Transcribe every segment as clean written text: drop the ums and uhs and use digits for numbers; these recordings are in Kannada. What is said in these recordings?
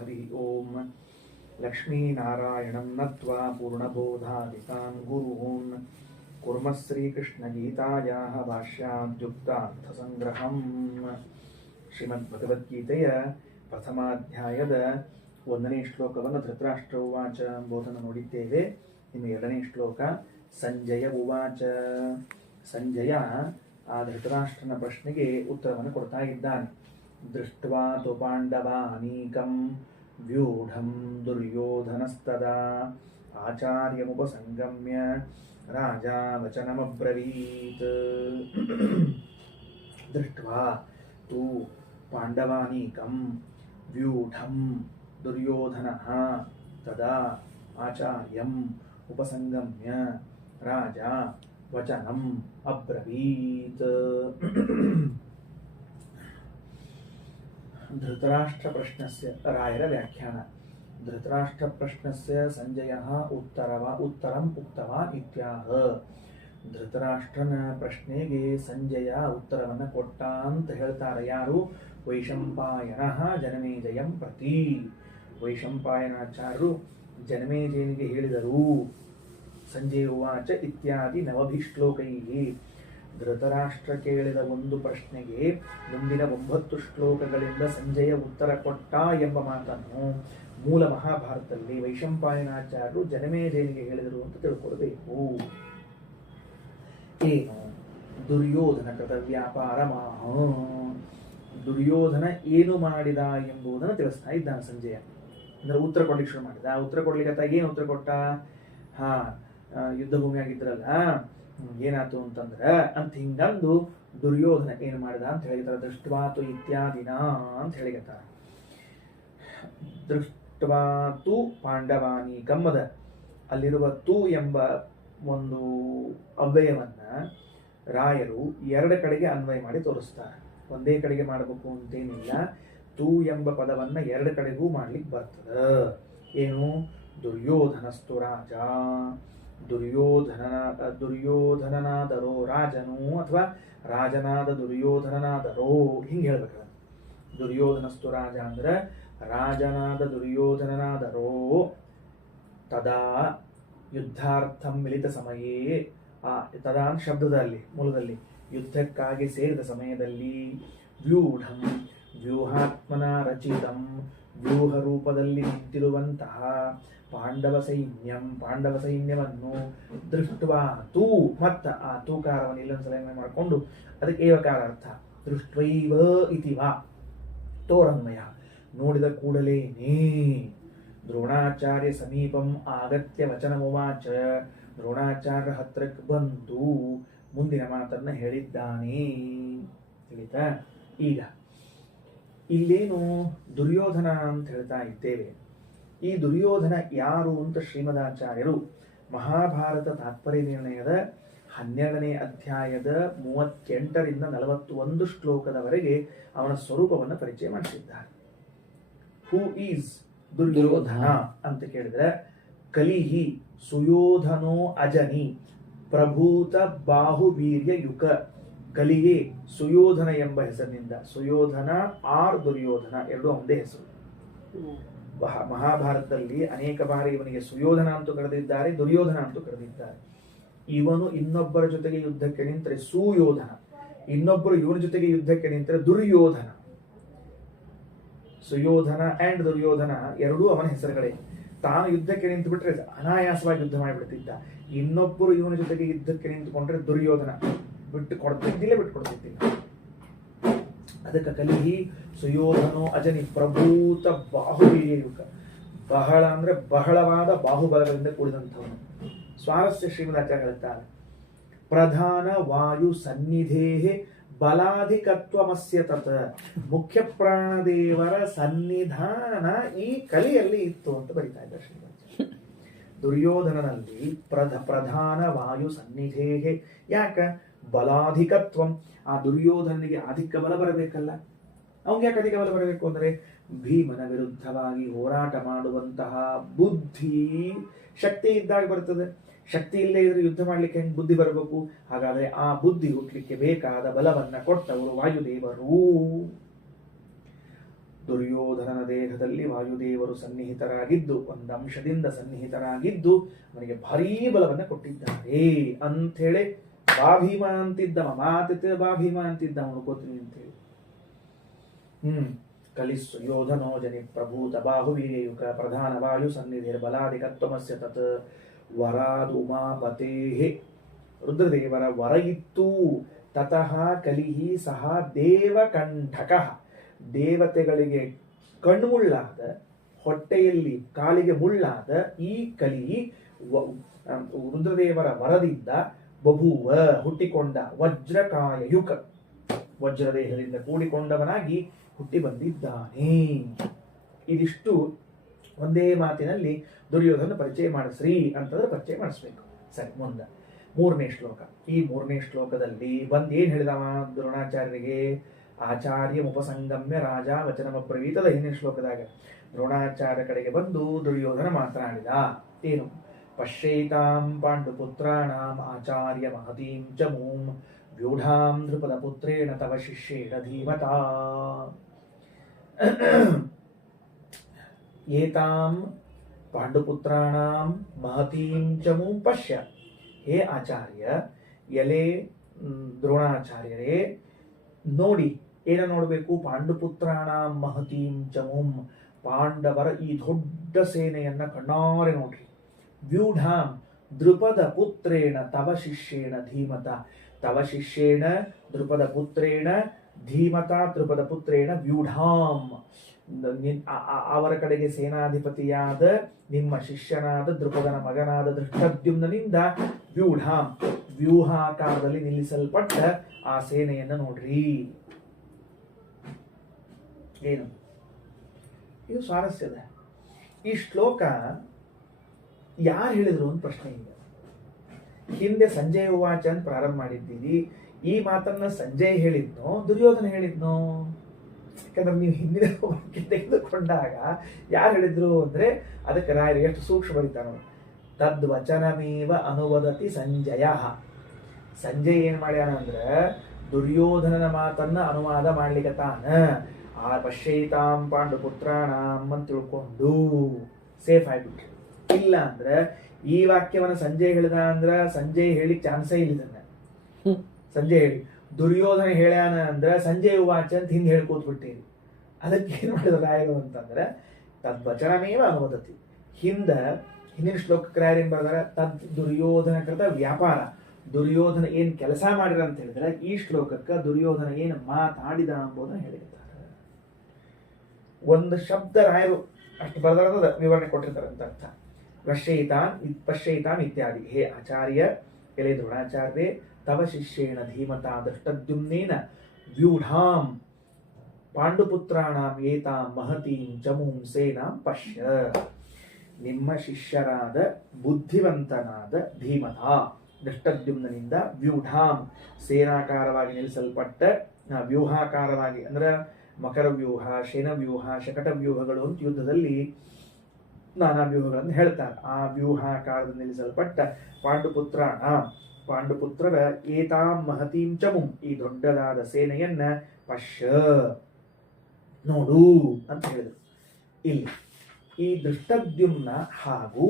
ಹರಿ ಓಂ. ಲಕ್ಷ್ಮೀನಾರಾಯಣಂ ನತ್ವಾ ಪೂರ್ಣಬೋಧಾಧಿಕಾನ್ ಗುರೂನ್ ಕುರ್ಮ ಶ್ರೀಕೃಷ್ಣಗೀತಾಯಾಃ ಭಾಷ್ಯಾದ್ಯುಕ್ತಾರ್ಥಸಂಗ್ರಹಂ. ಶ್ರೀಮದ್ಭಗವದ್ಗೀತೆಯ ಪ್ರಥಮಾಧ್ಯಾಯದ 1ನೇ ಶ್ಲೋಕವನ್ನು ಧೃತರಾಷ್ಟ್ರ ಉವಾಚ ಎಂಬುದನ್ನು ನೋಡಿದ್ದೇವೆ. ಇನ್ನು 2ನೇ ಶ್ಲೋಕ ಸಂಜಯ ಉವಾಚ. ಸಂಜಯ ಆ ಧೃತರಾಷ್ಟ್ರನ ಪ್ರಶ್ನೆಗೆ ಉತ್ತರವನ್ನು ಕೊಡ್ತಾ ಇದ್ದಾನೆ. ದೃಷ್ಟ್ವಾ ತು ಪಾಂಡವಾನೀಕಂ ವ್ಯೂಢಂ ದುರ್ಯೋಧನಸ್ತದಾ ಆಚಾರ್ಯಮುಪಸಂಗಮ್ಯ ರಾಜಾ ವಚನಮಬ್ರವೀತ್. ದೃಷ್ಟ್ವಾ ತು ಪಾಂಡವಾನೀಕಂ ವ್ಯೂಢಂ ದುರ್ಯೋಧನಃ ತದಾ ಆಚಾರ್ಯಂ ಉಪಸಂಗಮ್ಯ ರಾಜಾ ವಚನಂ ಅಬ್ರವೀತ್. ಧೃತರಾಷ್ಟ್ರ ಪ್ರಶ್ನಸ್ಯ ರಾಯರ ವ್ಯಾಖ್ಯಾನ. ಧೃತರಾಷ್ಟ್ರ ಪ್ರಶ್ನಸ್ಯ ಸಂಜಯಃ ಉತ್ತರಂ ಉಕ್ತವಾನ್ ಇತ್ಯಾಹ. ಧೃತರಾಷ್ಟ್ರನ ಪ್ರಶ್ನೆಗೆ ಸಂಜಯ ಉತ್ತರವನ್ನು ಕೊಟ್ಟ ಅಂತ ಹೇಳ್ತಾರೆ. ಯಾರು? ವೈಶಂಪಾಯನಃ ಜನಮೇಜಯಂ ಪ್ರತಿ. ವೈಶಂಪಾಯನಾಚಾರ್ಯರು ಜನಮೇಜಯನಿಗೆ ಹೇಳಿದರು. ಸಂಜಯ ಉವಾಚ ಇತ್ಯಾದಿ ನವಭಿಶ್ಲೋಕೈಹಿ. ಧೃತರಾಷ್ಟ್ರ ಕೇಳಿದ ಒಂದು ಪ್ರಶ್ನೆಗೆ ಮುಂದಿನ 9 ಶ್ಲೋಕಗಳಿಂದ ಸಂಜಯ ಉತ್ತರ ಕೊಟ್ಟ ಎಂಬ ಮಾತನ್ನು ಮೂಲ ಮಹಾಭಾರತದಲ್ಲಿ ವೈಶಂಪಾಯನಾಚಾರ್ಯರು ಜನಮೇಜಯನಿಗೆ ಹೇಳಿದರು ಅಂತ ತಿಳ್ಕೊಳ್ಬೇಕು. ಏನು? ದುರ್ಯೋಧನ ಕೃತ ವ್ಯಾಪಾರ ಮಾಹ. ದುರ್ಯೋಧನ ಏನು ಮಾಡಿದ ಎಂಬುದನ್ನು ತಿಳಿಸ್ತಾ ಇದ್ದಾನೆ ಸಂಜಯ. ಅಂದ್ರೆ ಉತ್ತರ ಕೊಡ್ಲಿಕ್ಕೆ ಶುರು ಮಾಡಿದ. ಉತ್ತರ ಕೊಡ್ಲಿಕ್ಕೆ ಏನು ಉತ್ತರ ಕೊಟ್ಟ? ಯುದ್ಧ ಭೂಮಿ ಆಗಿದ್ರಲ್ಲ, ಏನಾಯ್ತು ಅಂತಂದ್ರೆ ಅಂತ ಹಿಂಗಂದು ದುರ್ಯೋಧನ ಏನು ಮಾಡಿದ ಅಂತ ಹೇಳಿದಾರೆ. ದೃಷ್ಟ್ವಾತು ಇತ್ಯಾದಿನ ಅಂತ ಹೇಳಿಗತ್ತಾರ. ದೃಷ್ಟ್ವಾತು ಪಾಂಡವಾನಿ ಕಮ್ಮದ ಅಲ್ಲಿರುವ ತು ಎಂಬ ಒಂದು ಅವ್ಯಯವನ್ನ ರಾಯರು 2 ಕಡೆಗೆ ಅನ್ವಯ ಮಾಡಿ ತೋರಿಸ್ತಾರೆ. ಒಂದೇ ಕಡೆಗೆ ಮಾಡಬೇಕು ಅಂತೇನಿಲ್ಲ. ತು ಎಂಬ ಪದವನ್ನ 2 ಕಡೆಗೂ ಮಾಡ್ಲಿಕ್ಕೆ ಬರ್ತದ. ಏನು? ದುರ್ಯೋಧನಸ್ತು ರಾಜ. ದುರ್ಯೋಧನನಾದರೋ ರಾಜನು ಅಥವಾ ರಾಜನಾದ ದುರ್ಯೋಧನನಾದರೋ ಹಿಂಗೆ ಹೇಳ್ಬೇಕು. ದುರ್ಯೋಧನಸ್ತು ರಾಜ ಅಂದ್ರೆ ರಾಜನಾದ ದುರ್ಯೋಧನನಾದರೋ ತದಾ ಯುದ್ಧಾರ್ಥಂ ಮಿಲಿತ ಸಮಯೇ. ತದಾ ಶಬ್ದದಲ್ಲಿ ಮೂಲದಲ್ಲಿ ಯುದ್ಧಕ್ಕಾಗಿ ಸೇರಿದ ಸಮಯದಲ್ಲಿ ವ್ಯೂಢಂ ವ್ಯೂಹಾತ್ಮನ ರಚಿತಂ ವ್ಯೂಹ ರೂಪದಲ್ಲಿ ನಿಂತಿರುವಂತಹ ಪಾಂಡವ ಸೈನ್ಯವನ್ನು ದೃಷ್ಟ್ವಾ ತೂ ಮತ್ತ ಆ ತೂಕಾರವನ್ನು ಇಲ್ಲೊಂದ್ಸಲ ಮಾಡಿಕೊಂಡು ಅದಕ್ಕೆ ಏವಕಾರ ಅರ್ಥ. ದೃಷ್ಟ್ವೈವ ಇತಿವಾ ತೋರನ್ಮಯ ನೋಡಿದ ಕೂಡಲೇನೇ. ದ್ರೋಣಾಚಾರ್ಯ ಸಮೀಪಂ ಆಗತ್ಯ ವಚನಮುವಾಚ. ದ್ರೋಣಾಚಾರ್ಯ ಹತ್ರಕ್ಕೆ ಬಂದು ಮುಂದಿನ ಮಾತನ್ನ ಹೇಳಿದ್ದಾನೆ. ತಿಳಿತಾ? ಈಗ ಇಲ್ಲೇನು ದುರ್ಯೋಧನ ಅಂತ ಹೇಳ್ತಾ ಇದ್ದೇವೆ. ಈ ದುರ್ಯೋಧನ ಯಾರು ಅಂತ ಶ್ರೀಮದಾಚಾರ್ಯರು ಮಹಾಭಾರತ ತಾತ್ಪರ್ಯ ನಿರ್ಣಯದ 12ನೇ ಅಧ್ಯಾಯದ 38ರಿಂದ 41 ಶ್ಲೋಕದವರೆಗೆ ಅವನ ಸ್ವರೂಪವನ್ನು ಪರಿಚಯ ಮಾಡಿಸಿದ್ದಾರೆ. ಹೂ ಈಸ್ ದುರ್ಯೋಧನ ಅಂತ ಕೇಳಿದ್ರೆ, ಕಲಿಹಿ ಸುಯೋಧನೋ ಅಜನಿ ಪ್ರಭೂತ ಬಾಹುವೀರ್ಯ ಯುಕ. ಕಲಿಯೇ ಸುಯೋಧನ ಎಂಬ ಹೆಸರಿನಿಂದ. ಸುಯೋಧನ ಆರ್ ದುರ್ಯೋಧನ ಎರಡು ಒಂದೇ ಹೆಸರು. ಮಹಾಭಾರತದಲ್ಲಿ ಅನೇಕ ಬಾರಿ ಇವನಿಗೆ ಸುಯೋಧನ ಅಂತೂ ಕರೆದಿದ್ದಾರೆ, ದುರ್ಯೋಧನ ಅಂತೂ ಕರೆದಿದ್ದಾರೆ. ಇವನು ಇನ್ನೊಬ್ಬರ ಜೊತೆಗೆ ಯುದ್ಧಕ್ಕೆ ನಿಂತರೆ ಸುಯೋಧನ, ಇನ್ನೊಬ್ಬರು ಇವನ ಜೊತೆಗೆ ಯುದ್ಧಕ್ಕೆ ನಿಂತರೆ ದುರ್ಯೋಧನ. ಸುಯೋಧನ ಅಂಡ್ ದುರ್ಯೋಧನ ಎರಡೂ ಅವನ ಹೆಸರುಗಳೇ. ತಾನು ಯುದ್ಧಕ್ಕೆ ನಿಂತು ಬಿಟ್ರೆ ಅನಾಯಾಸವಾಗಿ ಯುದ್ಧ ಮಾಡಿಬಿಡ್ತಿದ್ದ. ಇನ್ನೊಬ್ಬರು ಇವನ ಜೊತೆಗೆ ಯುದ್ಧಕ್ಕೆ ನಿಂತುಕೊಂಡ್ರೆ ದುರ್ಯೋಧನ ಬಿಟ್ಟು ಕೊಡ್ತಿದ್ದಿಲ್ಲ. ಅದಕ್ಕೆ ಕಲಿಹಿ ಸುಯೋಧನೋ ಅಜನಿ ಪ್ರಭೂತ ಬಾಹುವೀರ್ಯ ಯುಗ. ಬಹಳ ಅಂದ್ರೆ ಬಹಳವಾದ ಬಾಹುಬಲಗಳಿಂದ ಕೂಡಿದಂಥವನು. ಸ್ವಾರಸ್ಯ ಶ್ರೀಮದಾಚಾರ್ಯ ಹೇಳುತ್ತಾರೆ, ಪ್ರಧಾನ ವಾಯು ಸನ್ನಿಧೇಹೆ ಬಲಾಧಿಕತ್ವಮಸ್ಯ ತತ್. ಮುಖ್ಯ ಪ್ರಾಣದೇವರ ಸನ್ನಿಧಾನ ಈ ಕಲಿಯಲ್ಲಿ ಇತ್ತು ಅಂತ ಬರೀತಾ ಇದ್ದಾರೆ ಶ್ರೀಮದಾಚಾರ್ಯ. ದುರ್ಯೋಧನನಲ್ಲಿ ಪ್ರಧಾನ ವಾಯು ಸನ್ನಿಧೇಹೆ. ಯಾಕ? ಬಲಾಧಿಕತ್ವಂ. ಆ ದುರ್ಯೋಧನಿಗೆ ಅಧಿಕ ಬಲ ಬರಬೇಕಲ್ಲ. ಅವನಿಗೆ ಯಾಕೆ ಅಧಿಕ ಬಲ ಬರಬೇಕು ಅಂದರೆ ಭೀಮನ ವಿರುದ್ಧವಾಗಿ ಹೋರಾಟ ಮಾಡುವಂತಹ ಬುದ್ಧಿ ಶಕ್ತಿ ಇದ್ದಾಗ ಬರ್ತದೆ. ಶಕ್ತಿ ಇಲ್ಲೇ ಇದ್ರೆ ಯುದ್ಧ ಮಾಡ್ಲಿಕ್ಕೆ ಹೆಂಗ್ ಬುದ್ಧಿ ಬರಬೇಕು? ಹಾಗಾದ್ರೆ ಆ ಬುದ್ಧಿ ಹುಟ್ಟಲಿಕ್ಕೆ ಬೇಕಾದ ಬಲವನ್ನ ಕೊಟ್ಟವರು ವಾಯುದೇವರು. ದುರ್ಯೋಧನನ ದೇಹದಲ್ಲಿ ವಾಯುದೇವರು ಸನ್ನಿಹಿತರಾಗಿದ್ದು, ಒಂದು ಅಂಶದಿಂದ ಸನ್ನಿಹಿತರಾಗಿದ್ದು ಅವನಿಗೆ ಭಾರೀ ಬಲವನ್ನು ಕೊಟ್ಟಿದ್ದಾರೆ ಅಂಥೇಳಿ ಬಾಭೀಮ ಅಂತಿದ್ದ, ಮಾತಿತ್ತ ಬಾಭೀಮ ಅಂತಿದ್ದ ಅವನು ಗೊತ್ತೀನಿ ಅಂತೇಳಿ. ಕಲಿಸ್ಸು ಯೋಧನೋ ಜನಿ ಪ್ರಭೂತ ಬಾಹುವೀರ್ಯಯುಕ ಪ್ರಧಾನ ವಾಯು ಸನ್ನಿಧಿರ್ ಬಲಾಧಿಕತ್ವಮಸ್ಯ ತತ್ ವರಾದ್ ಉಮಾಪತೇಹೇ. ರುದ್ರದೇವರ ವರ ಇತ್ತು. ತತಃ ಕಲಿಹಿ ಸಹ ದೇವಕಂಠಕ, ದೇವತೆಗಳಿಗೆ ಕಣ್ಮುಳ್ಳಾದ, ಹೊಟ್ಟೆಯಲ್ಲಿ ಕಾಲಿಗೆ ಮುಳ್ಳಾದ ಈ ಕಲಿ ರುದ್ರದೇವರ ವರದಿಂದ ಬಭೂವ ಹುಟ್ಟಿಕೊಂಡ, ವಜ್ರಕಾಯಯುಕ ವಜ್ರದೇಹದಿಂದ ಕೂಡಿಕೊಂಡವನಾಗಿ ಹುಟ್ಟಿ ಬಂದಿದ್ದಾನೆ. ಇದಿಷ್ಟು ಒಂದೇ ಮಾತಿನಲ್ಲಿ ದುರ್ಯೋಧನ ಪರಿಚಯ ಮಾಡಿಸ್ರಿ ಅಂತಂದ್ರೆ ಪರಿಚಯ ಮಾಡಿಸ್ಬೇಕು. ಸರಿ, ಮುಂದೆ 3ನೇ ಶ್ಲೋಕ. ಈ 3ನೇ ಶ್ಲೋಕದಲ್ಲಿ ಬಂದು ಏನ್ ಹೇಳಿದವ ದ್ರೋಣಾಚಾರ್ಯರಿಗೆ? ಆಚಾರ್ಯ ಉಪಸಂಗಮ್ಯ ರಾಜ ವಚನಮಬ್ರವೀತದ ಹಿಂದಿನ ಶ್ಲೋಕದಾಗ ದ್ರೋಣಾಚಾರ್ಯ ಕಡೆಗೆ ಬಂದು ದುರ್ಯೋಧನ ಮಾತನಾಡಿದ. ಏನು? ಪಶ್ಯೈತಾಂ ಪಾಂಡುಪುತ್ರಾಣಾಂ ಆಚಾರ್ಯ ಮಹತೀಂ ಚ ಮೂಂ ವ್ಯೂಢಾಂ ಧ್ರುಪದ ಪುತ್ರೇಣ ತವ ಶಿಷ್ಯೇಣ ಧೀಮತಾ. ಏತಾಂ ಪಾಂಡುಪುತ್ರಾಣಾಂ ಮಹತೀಂ ಚ ಮೂಂ ಪಶ್ಯ. ಹೇ ಆಚಾರ್ಯ, ಎಲೆ ದ್ರೋಣಾಚಾರ್ಯರೇ, ನೋಡಿ. ಏನ ನೋಡಬೇಕು? ಪಾಂಡುಪುತ್ರಾಣಾಂ ಮಹತೀಂ ಚ ಮೂಂ, ಪಾಂಡವರ ಈ ದೊಡ್ಡ ಸೇನೆಯನ್ನ ಕಣ್ಣಾರೆ ನೋಡ್ರಿ. ವ್ಯೂಢಾಂ ದ್ರುಪದ ಪುತ್ರೇಣ ತವ ಶಿಷ್ಯೇಣ ಧೀಮತ. ತವ ಶಿಷ್ಯೇಣ ದ್ರುಪದ ಪುತ್ರೇಣ ಧೀಮತ, ದ್ರುಪದ ಪುತ್ರೇಣ ವ್ಯೂಢಾಂ, ಅವರ ಕಡೆಗೆ ಸೇನಾಧಿಪತಿಯಾದ ನಿಮ್ಮ ಶಿಷ್ಯನಾದ ದ್ರುಪದನ ಮಗನಾದ ದೃಷ್ಟದ್ಯುಮ್ನನಿಂದ ವ್ಯೂಢಾಂ, ವ್ಯೂಹಾಕಾರದಲ್ಲಿ ನಿಲ್ಲಿಸಲ್ಪಟ್ಟ ಆ ಸೇನೆಯನ್ನು ನೋಡ್ರಿ. ಏನು ಇದು ಸ್ವಾರಸ್ಯದ? ಈ ಶ್ಲೋಕ ಯಾರು ಹೇಳಿದ್ರು ಅಂತ ಪ್ರಶ್ನೆ ಇದೆ. ಹಿಂದೆ ಸಂಜಯ ಉವಾಚ ಅಂತ ಪ್ರಾರಂಭ ಮಾಡಿದ್ದೀರಿ. ಈ ಮಾತನ್ನ ಸಂಜಯ್ ಹೇಳಿದ್ನೋ ದುರ್ಯೋಧನ ಹೇಳಿದ್ನೋ? ಯಾಕಂದ್ರೆ ನೀವು ಹಿಂದಿನ ವಾಕ್ಯ ತೆಗೆದುಕೊಂಡಾಗ ಯಾರು ಹೇಳಿದ್ರು ಅಂದ್ರೆ ಅದಕ್ಕೆ ರಾಯರು ಎಷ್ಟು ಸೂಕ್ಷ್ಮ ಬರೀತಾನೋ. ತದ್ವಚನಮೇವ ಅನುವದತಿ ಸಂಜಯ. ಸಂಜಯ್ ಏನ್ ಮಾಡ್ಯಾನ ಅಂದ್ರೆ ದುರ್ಯೋಧನನ ಮಾತನ್ನ ಅನುವಾದ ಮಾಡ್ಲಿಕ್ಕೆ ತಾನ ಆ ಪಶ್ಯೈತಾಂ ಪಾಂಡುಪುತ್ರಾಣಾಂ ಅಂತ ತಿಳ್ಕೊಂಡು ಸೇಫ್ ಆಗ್ಬಿಟ್ರು. ಇಲ್ಲ ಅಂದ್ರೆ ಈ ವಾಕ್ಯವನ್ನ ಸಂಜಯ್ ಹೇಳಿದ ಅಂದ್ರ ಸಂಜಯ್ ಹೇಳಿ ಚಾನ್ಸೇ ಇಲ್ಲ. ಸಂಜಯ್ ಹೇಳಿ ದುರ್ಯೋಧನ ಹೇಳ್ಯಾನ ಅಂದ್ರ ಸಂಜಯ್ ವಾಚ ಅಂತ ಹಿಂದೆ ಹೇಳಿ ಕೂತ್ಬಿಟ್ಟಿರಿ. ಅದಕ್ಕೆ ಏನ್ ಮಾಡಿದ ರಾಯರು ಅಂತಂದ್ರೆ ತದ್ವಚನಮೇವ ಅನುವದತಿ. ಹಿಂದಿನ ಶ್ಲೋಕಕ್ಕೆ ರಾಯರು ಏನ್ ಬರ್ದಾರ? ತದ್ ದುರ್ಯೋಧನ ಕೃತ ವ್ಯಾಪಾರ. ದುರ್ಯೋಧನ ಏನ್ ಕೆಲಸ ಮಾಡಿರ ಅಂತ ಹೇಳಿದ್ರೆ ಈ ಶ್ಲೋಕಕ್ಕೆ ದುರ್ಯೋಧನ ಏನ್ ಮಾತಾಡಿದ ಎಂಬುದನ್ನ ಹೇಳಿರ್ತಾರೆ. ಒಂದು ಶಬ್ದ ರಾಯರು ಅಷ್ಟು ಬರ್ದಾರದ ವಿವರಣೆ ಕೊಟ್ಟಿರ್ತಾರೆ ಅಂತ ಅರ್ಥ. ಪಶ್ಯೈತಾನ್ ಇತ್ಯಾದಿ. ಹೇ ಆಚಾರ್ಯ, ಎಲೆ ದ್ರೋಣಾಚಾರ್ಯರೇ, ತವ ಶಿಷ್ಯೇಣ ಧೀಮತಾ ದೃಷ್ಟದ್ಯುಮ್ನೇನ ವ್ಯೂಢಾಂ ಪಾಂಡುಪುತ್ರಾಣಾಂ ಏತಾಂ ಮಹತೀಂ ಚಮೂಂ ಸೇನಾಂ ಪಶ್ಯ. ನಿಮ್ಮ ಶಿಷ್ಯರಾದ ಬುದ್ಧಿವಂತನಾದ ಧೀಮತಾ ದೃಷ್ಟದ್ಯುಮ್ನಿಂದ ವ್ಯೂಢಾಂ ಸೇನಾಕಾರವಾಗಿ ನಿಲ್ಲಿಸಲ್ಪಟ್ಟ, ವ್ಯೂಹಾಕಾರವಾಗಿ ಅಂದ್ರೆ ಮಕರ ವ್ಯೂಹ, ಶೇನವ್ಯೂಹ, ಶಕಟ ವ್ಯೂಹಗಳು ಅಂತ ಯುದ್ಧದಲ್ಲಿ ನಾನಾ ವ್ಯೂಹಗಳನ್ನು ಹೇಳ್ತಾರೆ. ಆ ವ್ಯೂಹಾಕಾರದಲ್ಲಿ ನಿಲ್ಲಿಸಲ್ಪಟ್ಟ ಪಾಂಡುಪುತ್ರರ ಏತಾಂ ಮಹತೀಂ ಚಮುಂ, ಈ ದೊಡ್ಡದಾದ ಸೇನೆಯನ್ನ ಪಶ್ಯ ನೋಡು ಅಂತ ಹೇಳಿದರು. ಇಲ್ಲಿ ಈ ದೃಷ್ಟದ್ಯುಮ್ನ ಹಾಗೂ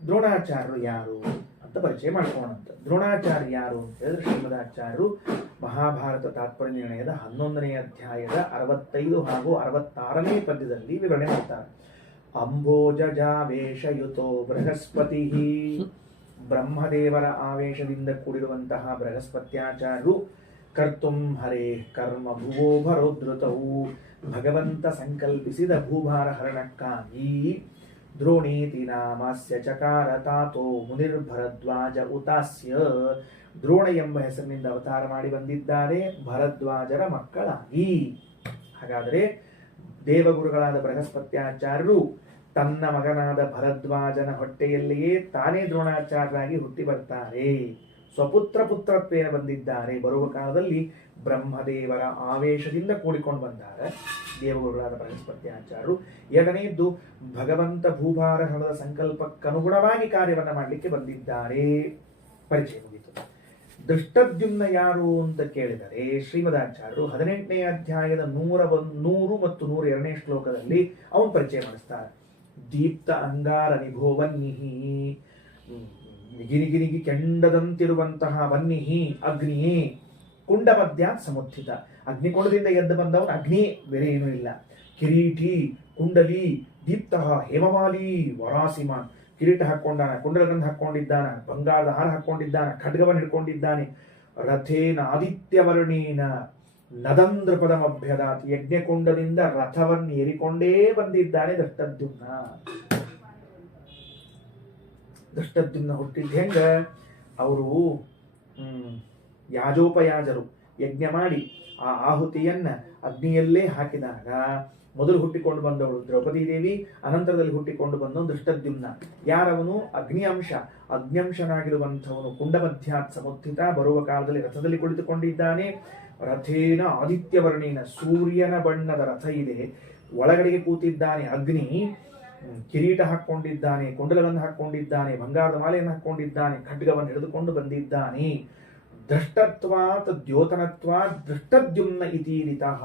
ದ್ರೋಣಾಚಾರ್ಯರು ಯಾರು ಅಂತ ಪರಿಚಯ ಮಾಡ್ಕೋಣಂತ. ದ್ರೋಣಾಚಾರ್ಯ ಯಾರು ಅಂತ ಹೇಳಿದ್ರೆ ಶ್ರೀಮದಾಚಾರ್ಯರು ಮಹಾಭಾರತ ತಾತ್ಪರ್ಯ ನಿರ್ಣಯದ 11ನೇ ಅಧ್ಯಾಯದ 65 ಹಾಗೂ 66ನೇ ಪದ್ಯದಲ್ಲಿ ವಿವರಣೆ ಮಾಡ್ತಾರೆ. ಅಂಬೋಜಾವೇಶಯುತೋ ಬೃಹಸ್ಪತಿ, ಬ್ರಹ್ಮದೇವರ ಆವೇಶದಿಂದ ಕೂಡಿರುವಂತಹ ಬೃಹಸ್ಪತ್ಯಾಚಾರ್ಯರು ಕರ್ತುಂ ಹರೇ ಕರ್ಮ ಭುವೋ ಭರೋದ್ರುತವು, ಭಗವಂತ ಸಂಕಲ್ಪಿಸಿದ ಭೂಭಾರ ಹರಣಕ್ಕಾಗಿ ದ್ರೋಣೀತಿ ನಾಮಸ್ಯ ಚಕಾರ ತಾತೋ ಮುನಿರ್ಭರದ್ವಾಜ ಉತಾಸ್ಯ, ದ್ರೋಣ ಎಂಬ ಹೆಸರಿನಿಂದ ಅವತಾರ ಮಾಡಿ ಬಂದಿದ್ದಾರೆ ಭರದ್ವಾಜರ ಮಕ್ಕಳಾಗಿ. ಹಾಗಾದರೆ ದೇವಗುರುಗಳಾದ ಬೃಹಸ್ಪತ್ಯಾಚಾರ್ಯರು ತನ್ನ ಮಗನಾದ ಭರದ್ವಾಜನ ಹೊಟ್ಟೆಯಲ್ಲಿಯೇ ತಾನೇ ದ್ರೋಣಾಚಾರ್ಯರಾಗಿ ಹುಟ್ಟಿ ಬರ್ತಾರೆ. ಸ್ವಪುತ್ರತ್ವೇನ ಬಂದಿದ್ದಾರೆ. ಬರುವ ಕಾಲದಲ್ಲಿ ಬ್ರಹ್ಮದೇವರ ಆವೇಶದಿಂದ ಕೂಡಿಕೊಂಡು ಬಂದ್ದಾರೆ ದೇವಗುರುಗಳಾದ ಬೃಹಸ್ಪತ್ಯಾಚಾರ್ಯರು. ಎರಡನೆಯದ್ದು ಭಗವಂತ ಭೂಭಾರ ಹಣದ ಸಂಕಲ್ಪಕ್ಕನುಗುಣವಾಗಿ ಕಾರ್ಯವನ್ನು ಮಾಡಲಿಕ್ಕೆ ಬಂದಿದ್ದಾರೆ. ಪರಿಚಯ ಮುಗಿತು. ದೃಷ್ಟದ್ಯುಮ್ನ ಯಾರು ಅಂತ ಕೇಳಿದರೆ ಶ್ರೀಮದಾಚಾರ್ಯರು 18ನೇ ಅಧ್ಯಾಯದ 100 ಮತ್ತು 102ನೇ ಶ್ಲೋಕದಲ್ಲಿ ಅವನು ಪರಿಚಯ ಮಾಡಿಸ್ತಾರೆ. ದೀಪ್ತ ಅಂಗಾರ ನಿಭೋ ವನ್ನಿಹಿ, ಗಿರಿಗಿರಿಗಿ ಕೆಂಡದಂತಿರುವಂತಹ ವನ್ನಿಹಿ ಅಗ್ನಿಯೇ, ಕುಂಡ ಮಧ್ಯಾತ್ ಸಮುತ್ಥಿತ, ಅಗ್ನಿಕೊಂಡದಿಂದ ಎದ್ದು ಬಂದವನು ಅಗ್ನಿ, ಬೇರೆ ಏನೂ ಇಲ್ಲ. ಕಿರೀಟಿ ಕುಂಡಲಿ ದೀಪ್ತ ಹೇಮಮಾಲಿ ವರಾಸಿಮಾನ್, ಕಿರೀಟ ಹಾಕೊಂಡಾನ, ಕುಂಡಲಗಂಧ ಹಾಕೊಂಡಿದ್ದಾನ, ಬಂಗಾರದ ಹಾರ ಹಾಕೊಂಡಿದ್ದಾನ, ಖಡ್ಗವನ್ನು ಹಿಡ್ಕೊಂಡಿದ್ದಾನೆ. ರಥೇನ ಆದಿತ್ಯವರ್ಣೇನ ನದಂದ್ರಪದಮಭ್ಯದಾತ್, ಯಜ್ಞಕುಂಡದಿಂದ ರಥವನ್ನು ಏರಿಕೊಂಡೇ ಬಂದಿದ್ದಾನೆ ದೃಷ್ಟದ್ಯುಮ್ನ. ದೃಷ್ಟದ್ಯುಮ್ನ ಹುಟ್ಟಿದ ಹೆಂಗ, ಅವರು ಯಾಜೋಪಯಾಜರು ಯಜ್ಞ ಮಾಡಿ ಆ ಆಹುತಿಯನ್ನ ಅಗ್ನಿಯಲ್ಲೇ ಹಾಕಿದಾಗ ಮೊದಲು ಹುಟ್ಟಿಕೊಂಡು ಬಂದವಳು ದ್ರೌಪದಿ ದೇವಿ, ಅನಂತರದಲ್ಲಿ ಹುಟ್ಟಿಕೊಂಡು ಬಂದವನು ದೃಷ್ಟದ್ಯುಮ್ನ. ಯಾರವನು? ಅಗ್ನ್ಯಂಶನಾಗಿರುವಂಥವನು. ಕುಂಡ ಮಧ್ಯಾತ್ ಸಮುತ್ಥಿತ, ಬರುವ ಕಾಲದಲ್ಲಿ ರಥದಲ್ಲಿ ಕುಳಿತುಕೊಂಡಿದ್ದಾನೆ. ರಥೇನ ಆದಿತ್ಯವರ್ಣೇನ, ಸೂರ್ಯನ ಬಣ್ಣದ ರಥ ಇದೆ, ಒಳಗಡೆಗೆ ಕೂತಿದ್ದಾನೆ ಅಗ್ನಿ. ಕಿರೀಟ ಹಾಕೊಂಡಿದ್ದಾನೆ, ಕುಂಡಲವನ್ನು ಹಾಕೊಂಡಿದ್ದಾನೆ, ಬಂಗಾರದ ಮಾಲೆಯನ್ನು ಹಾಕೊಂಡಿದ್ದಾನೆ, ಖಡ್ಗವನ್ನು ಹಿಡಿದುಕೊಂಡು ಬಂದಿದ್ದಾನೆ. ದೃಷ್ಟತ್ವಾತ್ ದ್ಯೋತನತ್ವಾತ್ ದೃಷ್ಟದ್ಯುಮ್ನ ಇತೀರಿತಃ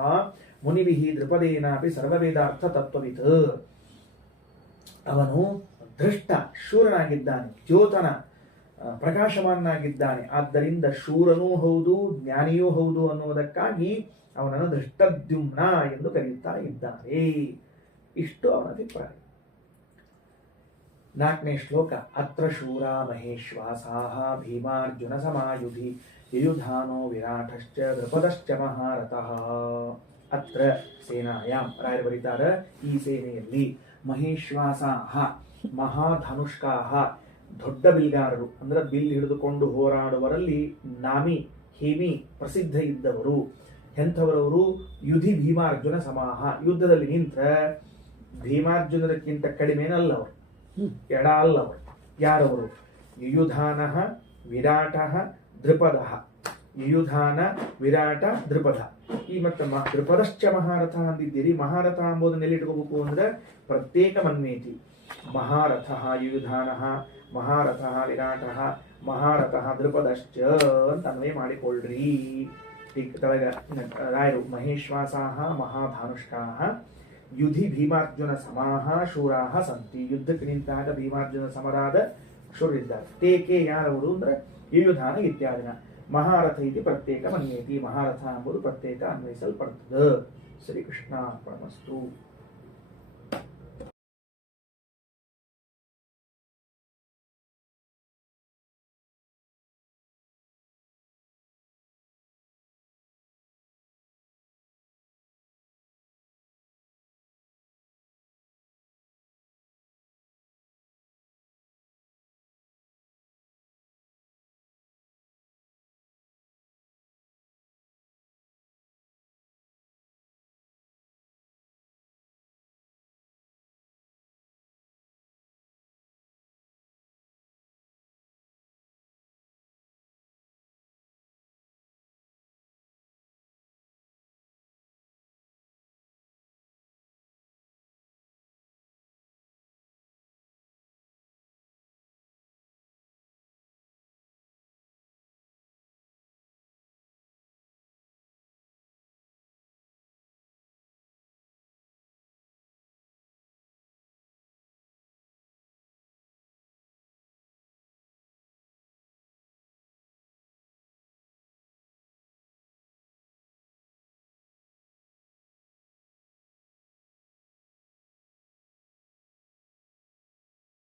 ಮುನಿವಿಹಿ ದೃಪದೇನಾಪಿ ಸರ್ವವೇದಾರ್ಥ ತತ್ವವಿತ್. ಅವನು ದೃಷ್ಟ ಶೂರನಾಗಿದ್ದಾನೆ, ದ್ಯೋತನ ಪ್ರಕಾಶಮಾನಾಗಿದ್ದಾನೆ. ಆದ್ದರಿಂದ ಶೂರನೂ ಹೌದು ಜ್ಞಾನಿಯೂ ಹೌದು ಅನ್ನುವುದಕ್ಕಾಗಿ ಅವನನ್ನು ದೃಷ್ಟದ್ಯುಮ್ನ ಎಂದು ಕರೆಯುತ್ತಾ ಇದ್ದಾರೆ. ಇಷ್ಟು ಅವನ ಅಭಿಪ್ರಾಯ. 4ನೇ ಶ್ಲೋಕ. ಅತ್ರ ಶೂರ ಮಹೇಶ್ವಾಸಾಹ ಭೀಮಾರ್ಜುನ ಸಮಾಯುಧಿ ಯಯುಧಾನೋ ವಿರಾಟಶ್ಚ ದೃಪದಶ್ಚ ಮಹಾರಥಃ. ಅತ್ರ ಸೇನಾಯಾಮ್, ರಾಯರು ಬರೀತಾರ, ಈ ಸೇನೆಯಲ್ಲಿ ಮಹೇಶ್ವಾಸಾಹ ಮಹಾಧನುಷ್ಕಾಹ, ದೊಡ್ಡ ಬಿಲ್ಗಾರರು, ಅಂದ್ರೆ ಬಿಲ್ ಹಿಡಿದುಕೊಂಡು ಹೋರಾಡುವರಲ್ಲಿ ನಾಮಿ ಹೇಮಿ ಪ್ರಸಿದ್ಧ ಇದ್ದವರು. ಎಂಥವರವರು? ಯುಧಿ ಭೀಮಾರ್ಜುನ ಸಮಾಹ, ಯುದ್ಧದಲ್ಲಿ ನಿಂತ ಭೀಮಾರ್ಜುನದಕ್ಕಿಂತ ಕಡಿಮೆನಲ್ಲವರು, ಎಡ ಅಲ್ಲವರು. ಯಾರವರು? ಯಯುಧಾನ ವಿರಾಟ ದೃಪದ. ಯಯುಧಾನ ವಿರಾಟ ದೃಪದ. ಈ ಮತ್ತೆ ದೃಪದಶ್ಚ ಮಹಾರಥ ಅಂದಿದ್ದೀರಿ. ಮಹಾರಥ ಎಂಬುದನ್ನು ಎಲ್ಲಿಟ್ಕೋಬೇಕು ಅಂದ್ರೆ ಪ್ರತ್ಯೇಕ ಮನ್ವೇತಿ. ಮಹಾರಥ ಯಯುಧಾನ, ಮಹಾರಥ ವಿರಾಟ, ಮಹಾರಥ ದೃಪದಶ್ಚ ಅಂತ ಅನ್ವಯ ಮಾಡಿಕೊಳ್ಳ್ರಿ. ಕೆಳಗ ರಾಯರು ಮಹೇಶ್ವಾಸಾಹ ಮಹಾಧಾನುಷ್ಕಾಹ ಯುಧಿ ಭೀಮಾರ್ಜುನ ಸಮಾಹ ಶೂರಾಹ ಸಂತಿ. ಯುದ್ಧಕ್ಕೆ ನಿಂತಾಗ ಭೀಮಾರ್ಜುನ ಸಮರಾದ ಶೂರಿದ್ದಾರೆ. ತೇಕೆ ಯಾರವರು ಅಂದ್ರೆ ಯಯುಧಾನ ಇತ್ಯಾದಿನ. ಮಹಾರಥ ಇತಿ ಪ್ರತ್ಯೇಕ ಮನ್ಯೇತಿ, ಮಹಾರಥ ಎಂಬುದು ಪ್ರತ್ಯೇಕ ಅನ್ವಯಿಸಲ್ಪಡುತ್ತದೆ. ಶ್ರೀಕೃಷ್ಣ ಅರ್ಪಣಮಸ್ತು.